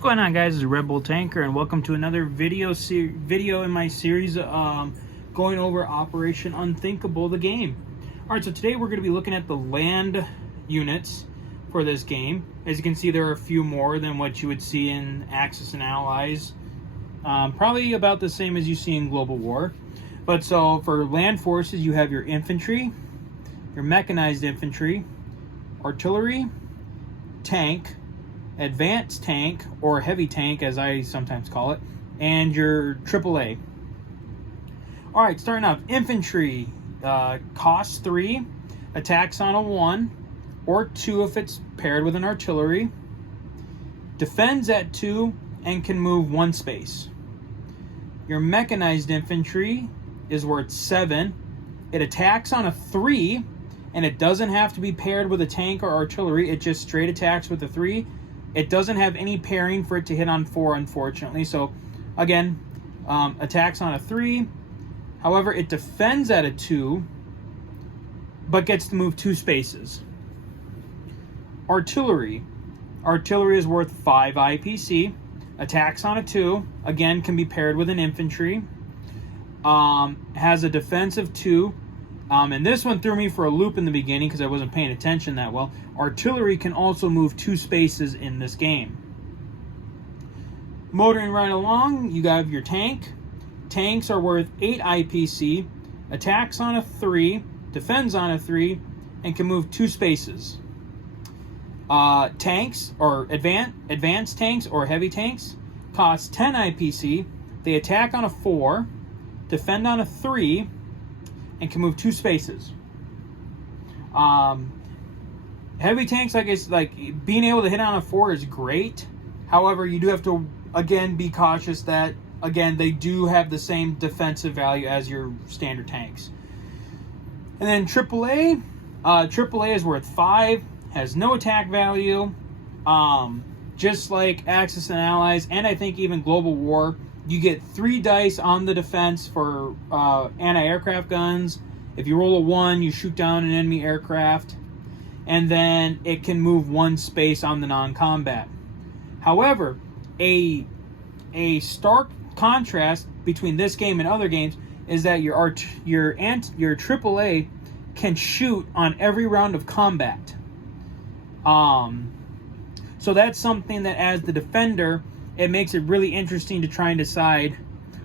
What's going on, guys? This is Red Bull Tanker, and welcome to another video in my series going over Operation Unthinkable, the game. Alright, so today we're going to be looking at the land units for this game. As you can see, there are a few more than what you would see in Axis and Allies. Probably about the same as you see in Global War. But so, for land forces, you have your infantry, your mechanized infantry, artillery, tank, advanced tank, or heavy tank as I sometimes call it, and your AAA. Alright, starting off, infantry costs 3, attacks on a 1, or 2 if it's paired with an artillery, defends at 2, and can move 1 space. Your mechanized infantry is worth 7, it attacks on a 3, and it doesn't have to be paired with a tank or artillery, it just straight attacks with a 3. It doesn't have any pairing for it to hit on 4, unfortunately. So, again, attacks on a 3. However, it defends at a 2, but gets to move 2 spaces. Artillery. Artillery is worth 5 IPC. Attacks on a 2. Again, can be paired with an infantry. Has a defense of 2. And this one threw me for a loop in the beginning because I wasn't paying attention that well. Artillery can also move 2 spaces in this game. Motoring right along, you have your tank. Tanks are worth 8 IPC, attacks on a 3, defends on a 3, and can move 2 spaces. Tanks, or advanced tanks or heavy tanks, cost 10 IPC. They attack on a 4, defend on a 3, and can move 2 spaces. Heavy tanks, like being able to hit on a 4 is great. However, you do have to again be cautious that again they do have the same defensive value as your standard tanks. And then AAA, AAA is worth 5, has no attack value. Just like Axis and Allies, and I think even Global War. You get 3 dice on the defense for anti-aircraft guns. If you roll a 1, you shoot down an enemy aircraft. And then it can move 1 space on the non-combat. However, a stark contrast between this game and other games is that your AAA can shoot on every round of combat. So that's something that, as the defender, it makes it really interesting to try and decide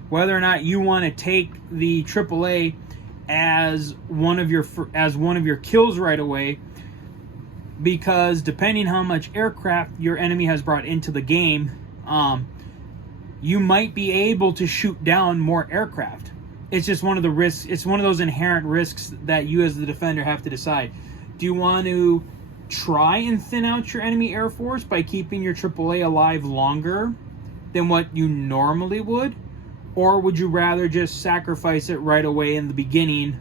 whether or not you want to take the AAA as one of your kills right away, because depending how much aircraft your enemy has brought into the game, you might be able to shoot down more aircraft. It's just one of the risks. It's one of those inherent risks that you as the defender have to decide. Do you want to try and thin out your enemy air force by keeping your AAA alive longer than what you normally would? Or would you rather just sacrifice it right away in the beginning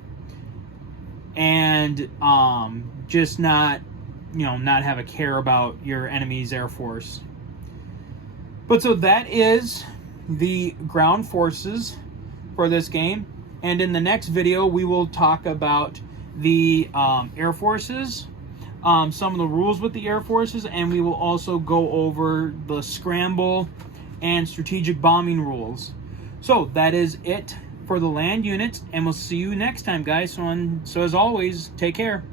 and just not have a care about your enemy's air force? But so that is the ground forces for this game. And in the next video, we will talk about the air forces, some of the rules with the air forces, and we will also go over the scramble and strategic bombing rules. So that is it for the land units, and we'll see you next time, guys. So as always, take care.